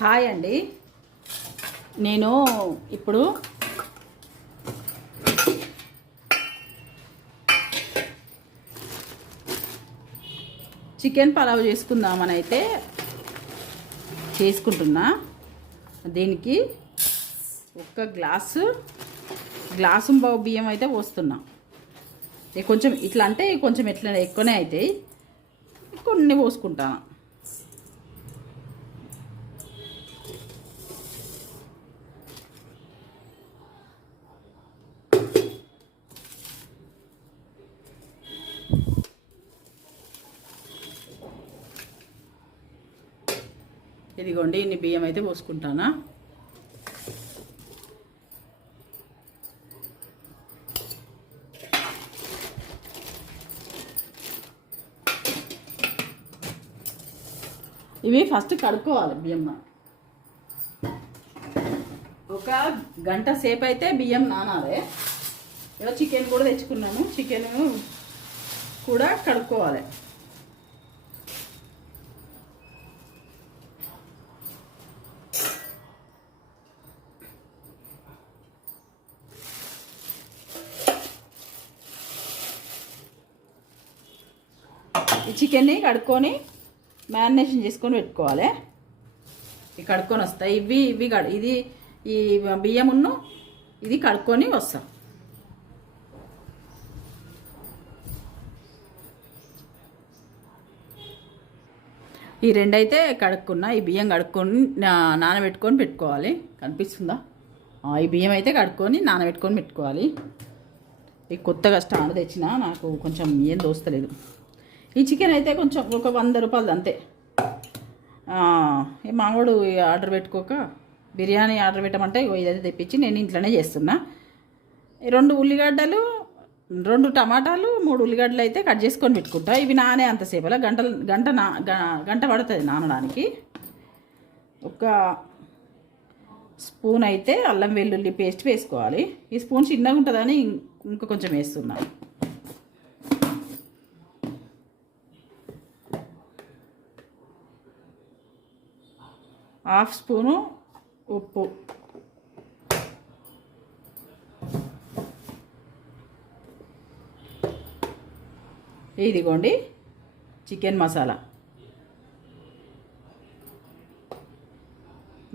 Hi అండి. నేను ఇప్పుడు చికెన్ పలావ్ చేసుకుందామని అయితే చేసుకుంటున్నా. దీనికి ఒక గ్లాసు గ్లాసు బియ్యం అయితే పోస్తున్నా. కొంచెం ఇట్లా అంటే కొంచెం ఎట్లా ఎక్కువనే అవుతాయి కొన్ని పోసుకుంటాను. ఇదిగోండి ఇన్ని బియ్యం అయితే పోసుకుంటానా? ఇవి ఫస్ట్ కడుక్కోవాలి బియ్యం ఒక గంట సేపు అయితే బియ్యం నానాలి. ఏదో చికెన్ కూడా తెచ్చుకున్నాను. చికెన్ కూడా కడుక్కోవాలి ఈ చికెన్ని కడుక్కొని మ్యారినేషన్ చేసుకొని పెట్టుకోవాలి. ఇవి కడుక్కొని వస్తాయి. ఇవి ఇవి కడు ఇది ఈ బియ్యమును ఇది కడుక్కొని వస్తాం. ఈ రెండైతే కడుక్కున్నా ఈ బియ్యం కడుక్కొని నానబెట్టుకొని పెట్టుకోవాలి. కనిపిస్తుందా? ఈ బియ్యం అయితే కడుక్కొని నానబెట్టుకొని పెట్టుకోవాలి. ఈ కొత్తగా స్టాండ్ తెచ్చిన నాకు కొంచెం ఏం దోస్తలేదు ఈ చికెన్ అయితే కొంచెం ఒక వంద రూపాయలు అంతే. మావాడు మామూడు ఆర్డర్ పెట్టుకోక బిర్యానీ ఆర్డర్ పెట్టమంటే ఇదైతే తెప్పించి నేను ఇంట్లోనే చేస్తున్నా. ఈ రెండు ఉల్లిగడ్డలు రెండు టమాటాలు మూడు ఉల్లిగడ్డలు అయితే కట్ చేసుకొని పెట్టుకుంటా. ఇవి నానే అంతసేపులో గంట గంట నా గంట పడుతుంది నానడానికి. ఒక స్పూన్ అయితే అల్లం వెల్లుల్లి పేస్ట్ వేసుకోవాలి. ఈ స్పూన్ చిన్నగా ఉంటుందని ఇం- ఇంకా కొంచెం వేస్తున్నాను హాఫ్ స్పూను ఉప్పు. ఇదిగోండి చికెన్ మసాలా.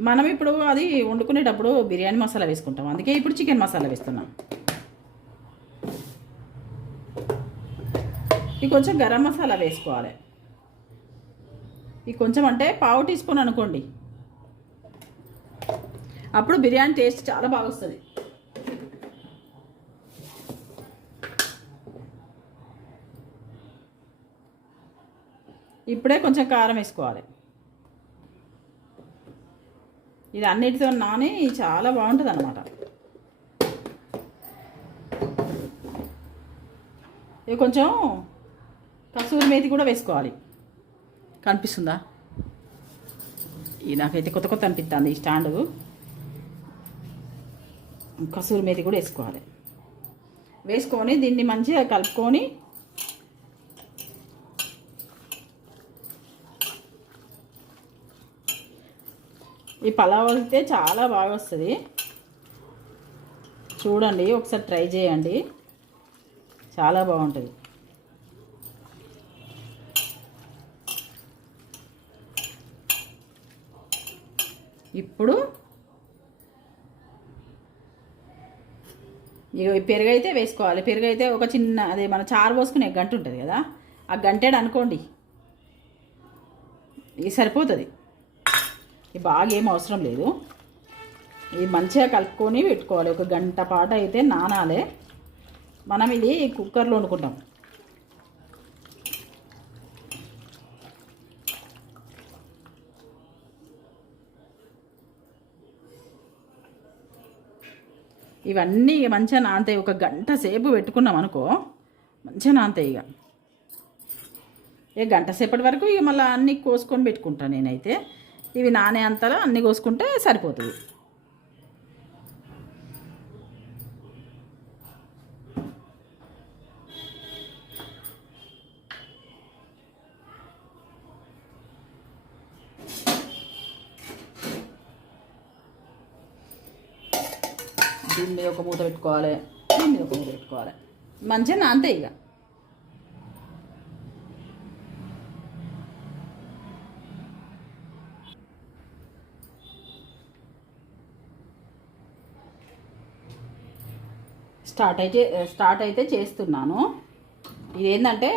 మనం ఇప్పుడు అది వండుకునేటప్పుడు బిర్యానీ మసాలా వేసుకుంటాం. అందుకే ఇప్పుడు చికెన్ మసాలా వేస్తున్నాం. ఇది కొంచెం గరం మసాలా వేసుకోవాలి. ఇది కొంచెం అంటే పావు టీ స్పూన్ అనుకోండి. అప్పుడు బిర్యానీ టేస్ట్ చాలా బాగా వస్తుంది ఇప్పుడే కొంచెం కారం వేసుకోవాలి. ఇది అన్నిటితో నాని చాలా బాగుంటుంది అనమాట ఇది కొంచెం కసూరి మేతి కూడా వేసుకోవాలి. కనిపిస్తుందా? ఈ నాకైతే కొత్త కొత్త అనిపిస్తుంది ఈ స్టాండు కసూరి మేతి కూడా వేసుకోవాలి వేసుకొని దీన్ని మంచిగా కలుపుకొని ఈ పలావ్ అయితే చాలా బాగా వస్తుంది చూడండి ఒకసారి ట్రై చేయండి చాలా బాగుంటుంది ఇప్పుడు ఇక పెరుగైతే పెరుగు అయితే వేసుకోవాలి. పెరుగు అయితే ఒక చిన్న అదే మన చారు పోసుకునే గంట ఉంటుంది కదా? ఆ గంటేడు అనుకోండి. ఇది సరిపోతుంది. ఇది బాగా ఏం అవసరం లేదు. ఇది మంచిగా కలుపుకొని పెట్టుకోవాలి. ఒక గంట పాటు అయితే నానాలి. మనం ఇది కుక్కర్లో వండుకుంటాం. ఇవన్నీ ఇక మంచిగా నానతాయి ఒక గంట సేపు పెట్టుకున్నాం అనుకో మంచిగా నాంతాయి ఇక. ఇక గంట సేపటి వరకు ఇక మళ్ళీ అన్నీ కోసుకొని పెట్టుకుంటాను నేనైతే. ఇవి నానే అంతలా అన్నీ కోసుకుంటే సరిపోతుంది. ఒక మూత పెట్టుకోవాలి దీని మీద ఒక మూత పెట్టుకోవాలి. మంచిగా నాంతే ఇక. స్టార్ట్ అయితే స్టార్ట్ అయితే చేస్తున్నాను. ఇదేంటంటే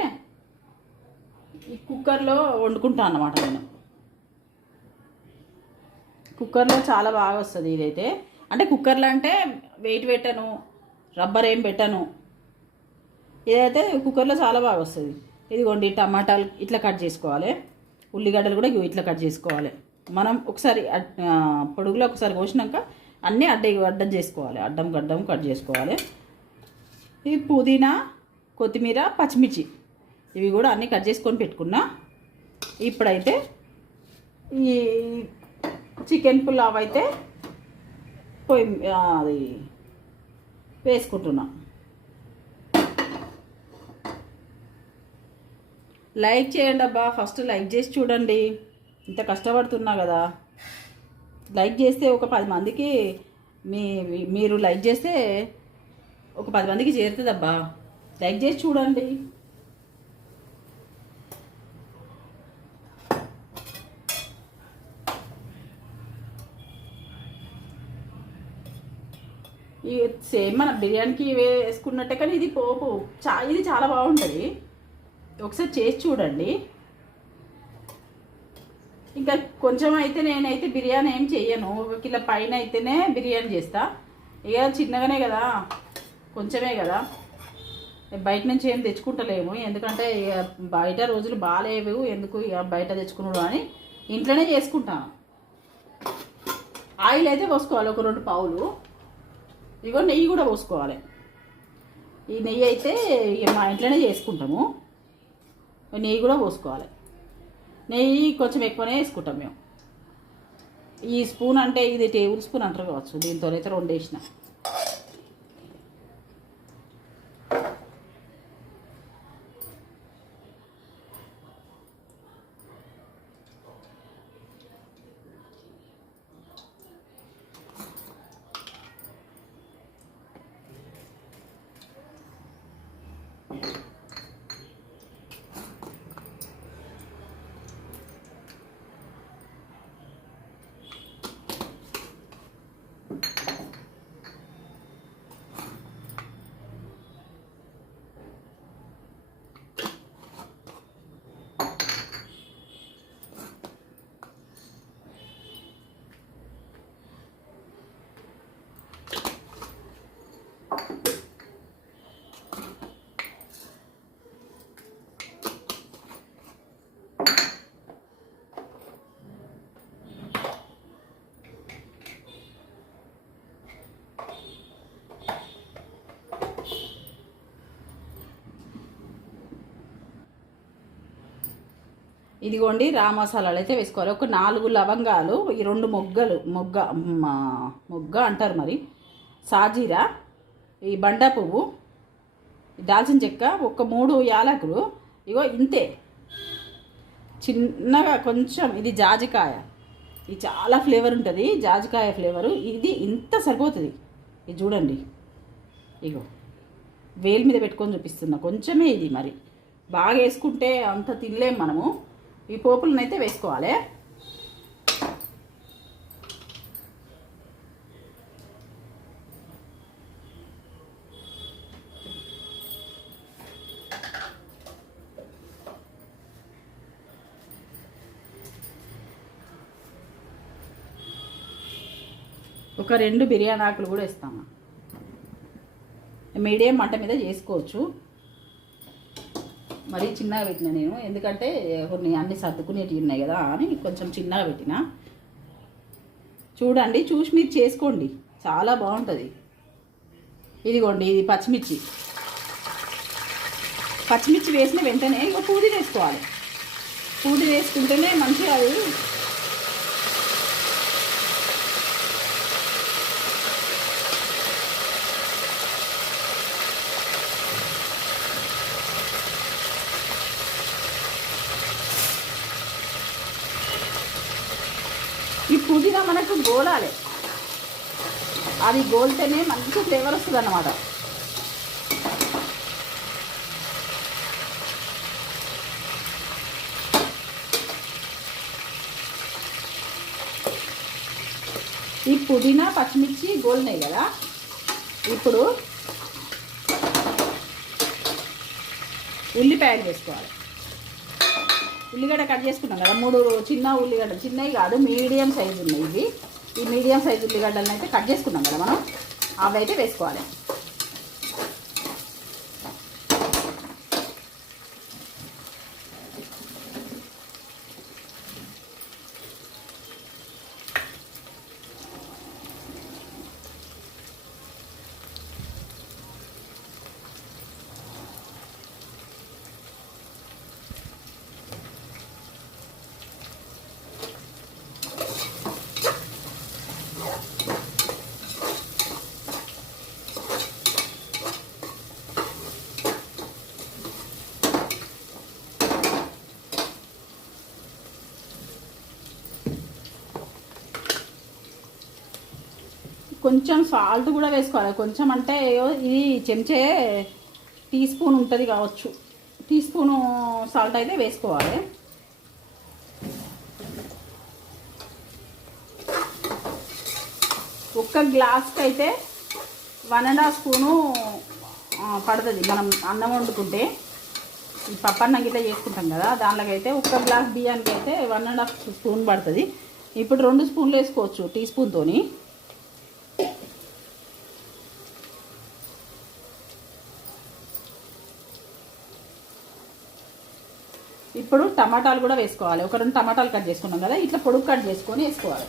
ఈ కుక్కర్లో వండుకుంటాను అన్నమాట నేను. కుక్కర్లో చాలా బాగా వస్తుంది ఇదైతే. అంటే కుక్కర్లో అంటే వెయిట్ పెట్టను రబ్బర్ ఏం పెట్టను. ఇదైతే కుక్కర్లో చాలా బాగా వస్తుంది. ఇదిగోండి టమాటాలు ఇట్లా కట్ చేసుకోవాలి. ఉల్లిగడ్డలు కూడా ఇగో ఇట్లా కట్ చేసుకోవాలి. మనం ఒకసారి పొడుగులో ఒకసారి కోసినాక అన్నీ అడ్డ అడ్డం చేసుకోవాలి. అడ్డం గడ్డం కట్ చేసుకోవాలి. ఇది పుదీనా కొత్తిమీర పచ్చిమిర్చి ఇవి కూడా అన్నీ కట్ చేసుకొని పెట్టుకున్నా. ఇప్పుడైతే ఈ చికెన్ పులావ్ అయితే పొయ్యి అది వేసుకుంటున్నా. లైక్ చేయండి అబ్బా ఫస్ట్ లైక్ చేసి చూడండి. ఇంత కష్టపడుతున్నా కదా. లైక్ చేస్తే ఒక పది మందికి మీ మీరు లైక్ చేస్తే ఒక పది మందికి చేరుతుందబ్బా. లైక్ చేసి చూడండి. ఈ సేమ్ మన బిర్యానీకి వేసుకున్నట్టే కానీ ఇది పోపు. చా ఇది చాలా బాగుంటుంది. ఒకసారి చేసి చూడండి. ఇంకా కొంచెం అయితే నేనైతే బిర్యానీ ఏం చెయ్యను. ఒక కిలో పైన అయితేనే బిర్యానీ చేస్తా. ఇక చిన్నగానే కదా. కొంచెమే కదా. బయట నుంచి ఏం తెచ్చుకుంటలేము. ఎందుకంటే ఇక బయట రోజులు బాగాలేవు. ఎందుకు ఇక బయట తెచ్చుకున్నాడు అని ఇంట్లోనే చేసుకుంటాను ఆయిల్ అయితే పోసుకోవాలి. ఒక రెండు పావులు. ఇగో నెయ్యి కూడా పోసుకోవాలి. ఈ నెయ్యి అయితే ఇక మా ఇంట్లోనే చేసుకుంటాము. నెయ్యి కూడా పోసుకోవాలి. నెయ్యి కొంచెం ఎక్కువనే వేసుకుంటాం మేము. ఈ స్పూన్ అంటే ఇది టేబుల్ స్పూన్ అంటారు కావచ్చు దీంతో అయితే రెండు వేసినా. ఇదిగోండి రా మసాలాలు అయితే వేసుకోవాలి. ఒక నాలుగు లవంగాలు ఈ రెండు మొగ్గలు మొగ్గ మా- మొగ్గ అంటారు మరి. సాజీరా ఈ బండ పువ్వు దాల్చిన చెక్క ఒక మూడు యాలకులు. ఇగో ఇంతే. చిన్నగా కొంచెం ఇది జాజికాయ. ఇది చాలా ఫ్లేవర్ ఉంటుంది జాజికాయ ఫ్లేవరు. ఇది ఇంత సరిపోతుంది. ఇది చూడండి. ఇగో వేలు మీద పెట్టుకొని చూపిస్తున్నా. కొంచెమే ఇది మరి. బాగా వేసుకుంటే అంత తినలేం మనము. ఈ పోపులనైతే వేసుకోవాలి. ఒక రెండు బిర్యానీ ఆకులు కూడా ఇస్తాము మీడియం మంట మీద చేసుకోవచ్చు. మరీ చిన్నగా పెట్టిన నేను. ఎందుకంటే కొన్ని అన్ని సర్దుకునేటివి ఉన్నాయి కదా అని కొంచెం చిన్నగా పెట్టిన. చూడండి చూసి మీరు చేసుకోండి. చాలా బాగుంటుంది. ఇదిగోండి ఇది పచ్చిమిర్చి. పచ్చిమిర్చి వేసిన వెంటనే ఇక పూది వేసుకోవాలి. పూది వేసుకుంటేనే మంచిగా అది ఈ పుదీనా మనకు గోలాలి. అది గోల్తేనే మంచి ఫ్లేవర్ వస్తుంది అన్నమాట ఈ పుదీనా పచ్చిమిర్చి గోల్నాయి కదా. ఇప్పుడు ఉల్లిపాయలు వేసుకోవాలి. ఉల్లిగడ్డ కట్ చేసుకున్నాం కదా మూడు చిన్న ఉల్లిగడ్డ చిన్నవి కాదు మీడియం సైజు ఉన్నాయి ఇవి. ఈ మీడియం సైజు ఉల్లిగడ్డలను అయితే కట్ చేసుకున్నాం కదా మనం. అవి అయితే వేసుకోవాలి. కొంచెం సాల్ట్ కూడా వేసుకోవాలి. కొంచెం అంటే ఇది చెంచే టీ స్పూన్ ఉంటుంది కావచ్చు. టీ స్పూను సాల్ట్ అయితే వేసుకోవాలి. ఒక్క గ్లాస్కి అయితే వన్ అండ్ హాఫ్ స్పూను పడుతుంది. మనం అన్నం వండుకుంటే. ఈ పప్పన్నం గిట్లా చేసుకుంటాం కదా దానిలోకైతే ఒక్క గ్లాస్ బియ్యానికి అయితే వన్ అండ్ హాఫ్ స్పూన్ పడుతుంది. ఇప్పుడు రెండు స్పూన్లు వేసుకోవచ్చు టీ స్పూన్తోని ఇప్పుడు టమాటాలు కూడా వేసుకోవాలి. ఒక రెండు టమాటాలు కట్ చేసుకున్నాం కదా ఇట్లా పొడుగు కట్ చేసుకొని వేసుకోవాలి.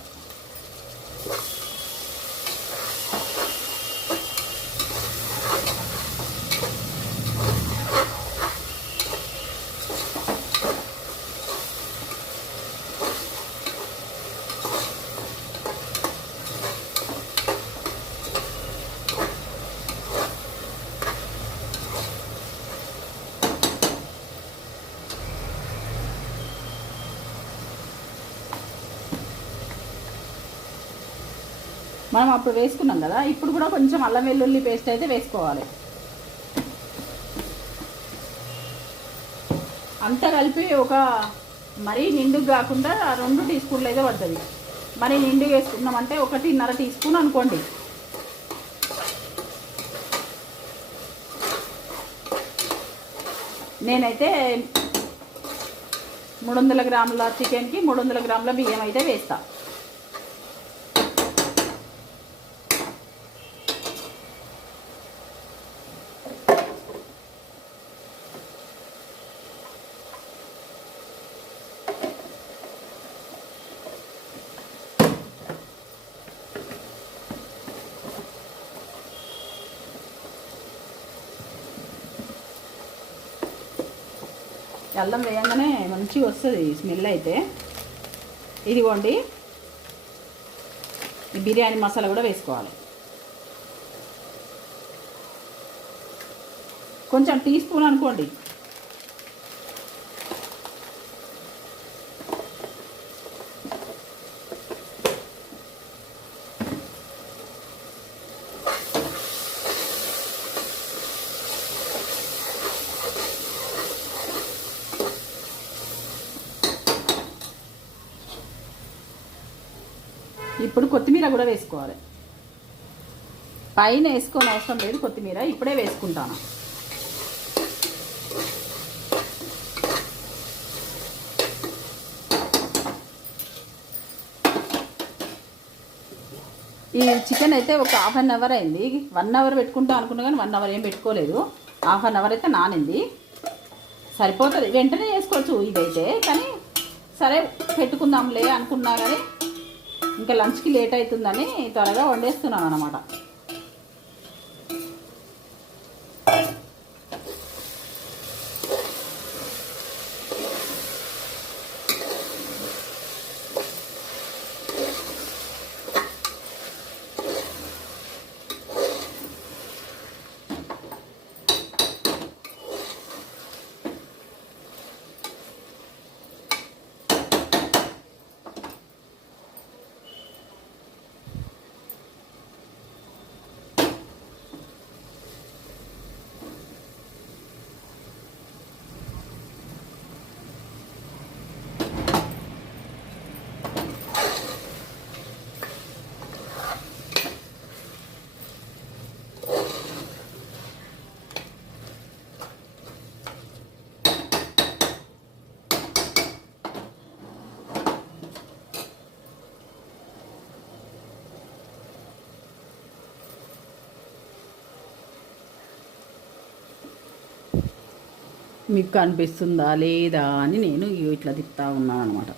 మనం అప్పుడు వేసుకున్నాం కదా ఇప్పుడు కూడా కొంచెం అల్లం వెల్లుల్లి పేస్ట్ అయితే వేసుకోవాలి. అంత కలిపి ఒక మరీ నిండుగా కాకుండా రెండు టీ స్పూన్లు అయితే పడుతుంది. మరి నిండుగా వేసుకున్నామంటే ఒకటిన్నర టీ స్పూన్ అనుకోండి. నేనైతే మూడు వందల గ్రాముల చికెన్కి మూడు వందల గ్రాముల బియ్యం అయితే వేస్తాను అల్లం వేయంగానే మంచిగా వస్తుంది స్మెల్ అయితే. ఇదిగోండి. ఈ బిర్యానీ మసాలా కూడా వేసుకోవాలి. కొంచెం టీ స్పూన్ అనుకోండి. ఇప్పుడు కొత్తిమీర కూడా వేసుకోవాలి. పైన వేసుకోని అవసరం లేదు కొత్తిమీర ఇప్పుడే వేసుకుంటాను. ఈ చికెన్ అయితే ఒక హాఫ్ అన్ అవర్ అయింది. వన్ అవర్ పెట్టుకుంటాం అనుకున్నా కానీ వన్ అవర్ ఏం పెట్టుకోలేదు. హాఫ్ అన్ అవర్ అయితే నానింది. సరిపోతుంది. వెంటనే చేసుకోవచ్చు ఇదైతే కానీ సరే పెట్టుకుందాంలే అనుకున్నా కానీ ఇంకా లంచ్కి లేట్ అవుతుందని త్వరగా వండేస్తున్నాను అనమాట మీకు కనిపిస్తుందా లేదా అని నేను ఇట్లా తిప్పుతా ఉన్నాను అనమాట.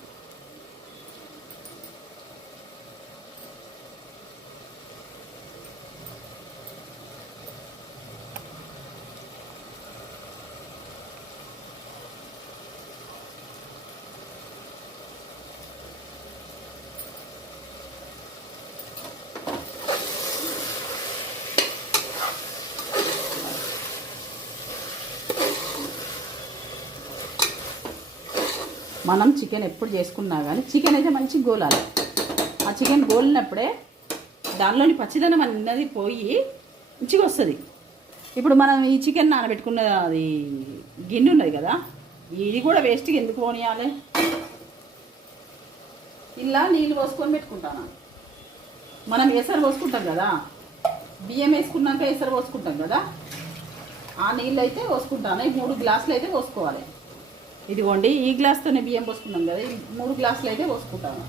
మనం చికెన్ ఎప్పుడు చేసుకున్నా కానీ చికెన్ అయితే మంచి గోలాలి. ఆ చికెన్ గోలినప్పుడే దానిలోని పచ్చిదనం అన్నది పోయి మంచిగా వస్తుంది. ఇప్పుడు మనం ఈ చికెన్ నానబెట్టుకున్న అది గిన్నె ఉన్నది కదా ఇది కూడా వేస్ట్గా ఎందుకు పోనీయాలి ఇలా నీళ్ళు పోసుకొని పెట్టుకుంటాను. మనం ఎసరు పోసుకుంటాం కదా బియ్యం వేసుకున్నాక ఎసరు పోసుకుంటాం కదా ఆ నీళ్ళు అయితే పోసుకుంటాను. ఈ మూడు గ్లాసులు అయితే పోసుకోవాలి. ఇదిగోండి ఈ గ్లాస్తోనే బియ్యం పోసుకున్నాం కదా. ఈ మూడు గ్లాసులు అయితే పోసుకుంటాను.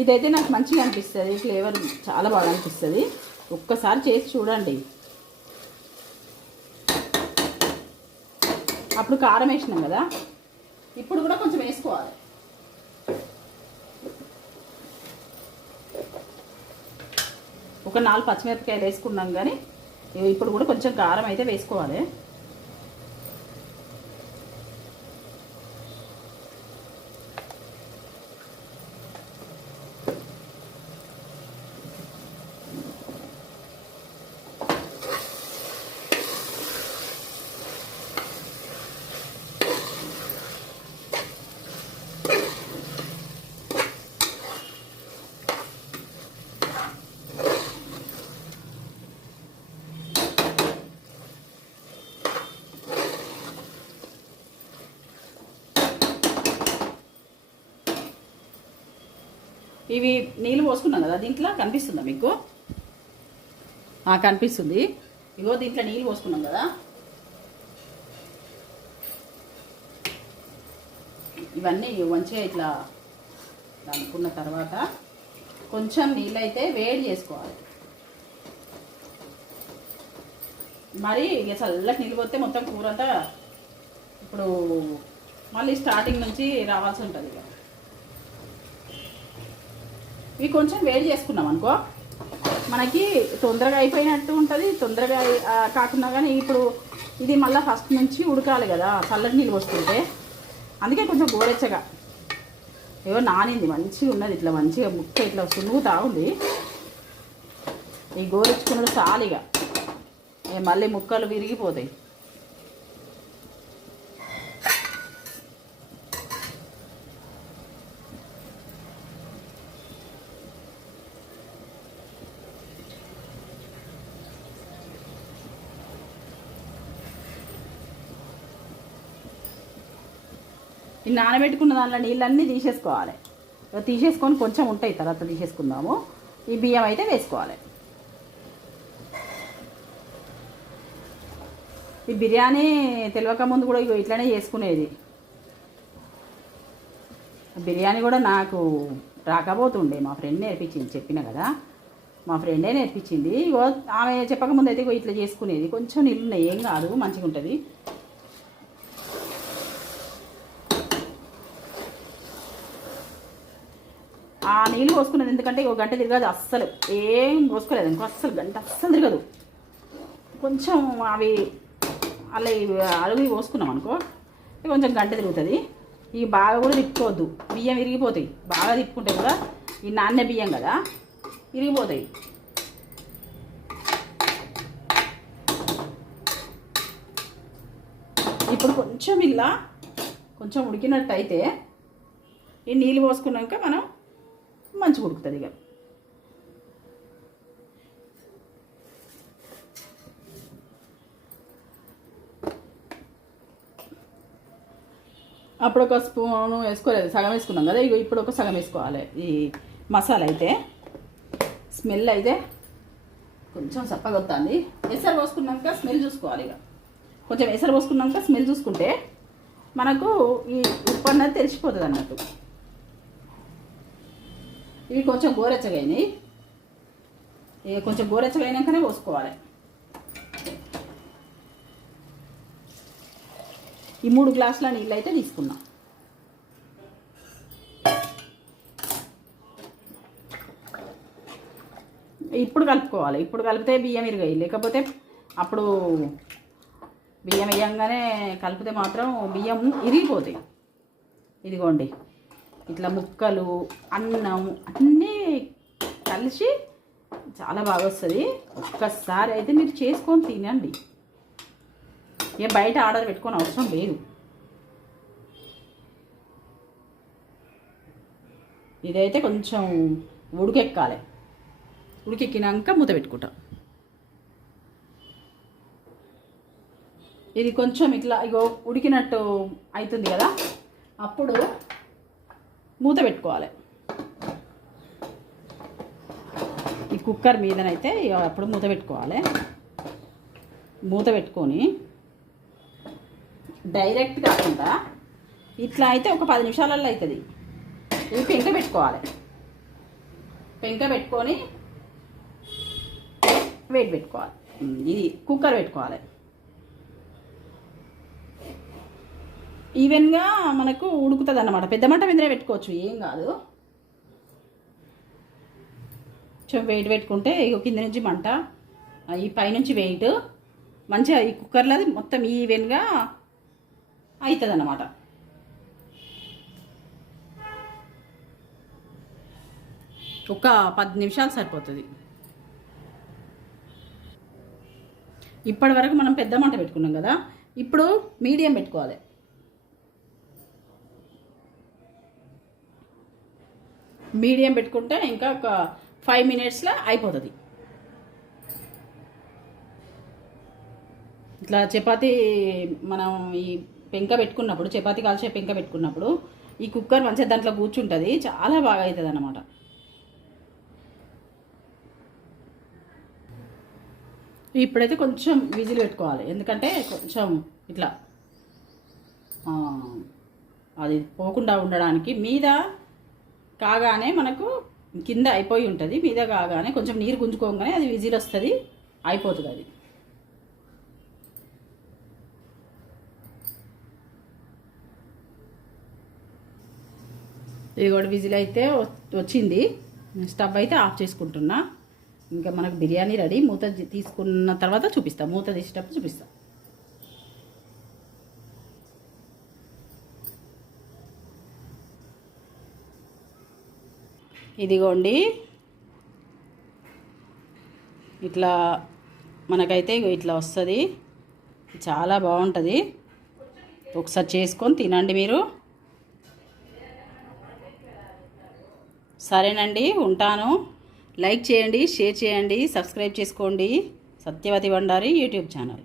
ఇదైతే నాకు మంచిగా అనిపిస్తుంది. ఫ్లేవర్ చాలా బాగా అనిపిస్తుంది. ఒక్కసారి చేసి చూడండి. అప్పుడు కారం వేసినాం కదా. ఇప్పుడు కూడా కొంచెం వేసుకోవాలి. ఒక నాలుగు పచ్చిమిరపకాయలు వేసుకున్నాం కానీ ఇప్పుడు కూడా కొంచెం కారం అయితే వేసుకోవాలి. ఇవి నీళ్ళు పోసుకున్నాం కదా దీంట్లో కనిపిస్తుందా మీకు? కనిపిస్తుంది. ఇగో దీంట్లో నీళ్ళు పోసుకున్నాం కదా. ఇవన్నీ మంచిగా ఇట్లా అనుకున్న తర్వాత కొంచెం నీళ్ళైతే వేడి చేసుకోవాలి. మరి ఇక చల్లటి నీళ్ళు పోతే మొత్తం కూర అంతా ఇప్పుడు మళ్ళీ స్టార్టింగ్ నుంచి రావాల్సి ఉంటుంది ఇక. ఇవి కొంచెం వేడి చేసుకున్నాం అనుకో. మనకి తొందరగా అయిపోయినట్టు ఉంటుంది. తొందరగా కాకుండా కానీ ఇప్పుడు ఇది మళ్ళీ ఫస్ట్ నుంచి ఉడకాలి కదా చల్లటి నీళ్ళు వస్తుంటే అందుకే కొంచెం గోరెచ్చగా. ఏవో నానింది మంచిగా ఉన్నది ఇట్లా మంచిగా ముక్క ఇట్లా సునుగుతా ఉంది. ఈ గోరెచ్చుకున్నది చాలిగా మళ్ళీ ముక్కలు విరిగిపోతాయి. ఈ నానబెట్టుకున్న దాంట్లో నీళ్ళన్నీ తీసేసుకోవాలి. తీసేసుకొని కొంచెం ఉంటాయి తర్వాత తీసేసుకుందాము. ఈ బియ్యం అయితే వేసుకోవాలి. ఈ బిర్యానీ తెలియక ముందు కూడా ఇగో ఇట్లనే చేసుకునేది. బిర్యానీ కూడా నాకు రాకపోతుండే మా ఫ్రెండ్ నేర్పించింది చెప్పిన కదా. మా ఫ్రెండే నేర్పించింది. ఆమె ఆమె చెప్పకముందు అయితే ఇగో ఇట్లా చేసుకునేది. కొంచెం నీళ్ళు ఉన్నాయి ఏం కాదు మంచిగా ఉంటుంది ఆ నీళ్ళు పోసుకున్నది ఎందుకంటే ఒక గంట తిరగదు అస్సలు. ఏం పోసుకోలేదు ఇంకో అస్సలు గంట అస్సలు తిరగదు. కొంచెం అవి అలా ఇవి అడుగు పోసుకున్నాం అనుకో కొంచెం గంట తిరుగుతుంది. ఇవి బాగా కూడా తిప్పుకోవద్దు. బియ్యం విరిగిపోతాయి. బాగా తిప్పుకుంటే కూడా ఈ నాణ్య బియ్యం కదా విరిగిపోతాయి. ఇప్పుడు కొంచెం ఇలా కొంచెం ఉడికినట్టు అయితే ఈ నీళ్ళు పోసుకున్నాక మనం మంచిగా ఉడుకుతుంది ఇక అప్పుడు ఒక స్పూను వేసుకోలేదు సగం వేసుకున్నాం కదా ఇక ఇప్పుడు ఒక సగం వేసుకోవాలి. ఈ మసాలా అయితే స్మెల్ అయితే కొంచెం చప్పగొత్తుంది ఎసరు పోసుకున్నాక స్మెల్ చూసుకోవాలి ఇక కొంచెం ఎసరు పోసుకున్నాక స్మెల్ చూసుకుంటే మనకు ఈ ఉప్పు అన్నది తెలిసిపోతుంది అన్నట్టు ఇవి కొంచెం గోరెచ్చగైనాయి ఇవి కొంచెం గోరెచ్చగైనాకనే పోసుకోవాలి. ఈ మూడు గ్లాసుల నీళ్ళు అయితే తీసుకున్నాం. ఇప్పుడు కలుపుకోవాలి. ఇప్పుడు కలిపితే బియ్యం ఇరగాయి లేకపోతే అప్పుడు బియ్యం వేయంగానే కలిపితే మాత్రం బియ్యం ఇరిగిపోతాయి. ఇదిగోండి. ఇట్లా ముక్కలు అన్నం అన్నీ కలిసి చాలా బాగా వస్తుంది. ఒక్కసారి అయితే మీరు చేసుకొని తినండి. ఏం బయట ఆర్డర్ పెట్టుకొని అవసరం లేదు. ఇదైతే కొంచెం ఉడికెక్కాలి. ఉడికెక్కినాక మూత పెట్టుకుంటా. ఇది కొంచెం ఇట్లా ఇగో ఉడికినట్టు అవుతుంది కదా? అప్పుడు మూత పెట్టుకోవాలి. ఈ కుక్కర్ మీదనైతే అప్పుడు మూత పెట్టుకోవాలి. మూత పెట్టుకొని డైరెక్ట్ కాకుండా ఇట్లా అయితే ఒక పది నిమిషాలలో అవుతుంది ఇది పెంక పెట్టుకోవాలి. పెంక పెట్టుకొని వెయిట్ పెట్టుకోవాలి. ఇది కుక్కర్ పెట్టుకోవాలి. ఈవెన్గా మనకు ఉడుకుతుంది అన్నమాట పెద్ద మంట మీదనే పెట్టుకోవచ్చు. ఏం కాదు. కొంచెం వెయిట్ పెట్టుకుంటే ఇక కింద నుంచి మంట ఈ పైనుంచి వెయిట్ మంచిగా ఈ కుక్కర్లో అది మొత్తం ఈవెన్గా అవుతుంది అన్నమాట ఒక పది నిమిషాలు సరిపోతుంది. ఇప్పటి వరకు మనం పెద్ద మంట పెట్టుకున్నాం కదా. ఇప్పుడు మీడియం పెట్టుకోవాలి. మీడియం పెట్టుకుంటే ఇంకా ఒక ఫైవ్ మినిట్స్లో అయిపోతుంది. ఇట్లా చపాతి మనం ఈ పెంక పెట్టుకున్నప్పుడు చపాతి కాల్చే పెంక పెట్టుకున్నప్పుడు ఈ కుక్కర్ మంచిగా దాంట్లో కూర్చుంటుంది చాలా బాగా అవుతుంది అన్నమాట ఇప్పుడైతే కొంచెం విజిల్ పెట్టుకోవాలి ఎందుకంటే కొంచెం ఇట్లా అది పోకుండా ఉండడానికి మీద కాగానే మనకు కింద అయిపోయి ఉంటుంది మీద కాగానే కొంచెం నీరు గుంజుకోగానే అది విజిల్ వస్తుంది అయిపోతుంది అది. ఇది కూడా విజిల్ అయితే వచ్చింది. స్టవ్ అయితే ఆఫ్ చేసుకుంటున్నా. ఇంకా మనకు బిర్యానీ రెడీ. మూత తీసుకున్న తర్వాత చూపిస్తా. మూత తీసేటప్పుడు చూపిస్తా. ఇదిగోండి. ఇట్లా మనకైతే ఇట్లా వస్తుంది. చాలా బాగుంటుంది. ఒకసారి చేసుకొని తినండి మీరు. సరేనండి ఉంటాను. లైక్ చేయండి షేర్ చేయండి సబ్స్క్రైబ్ చేసుకోండి. Satyavathi Bhandari YouTube channel.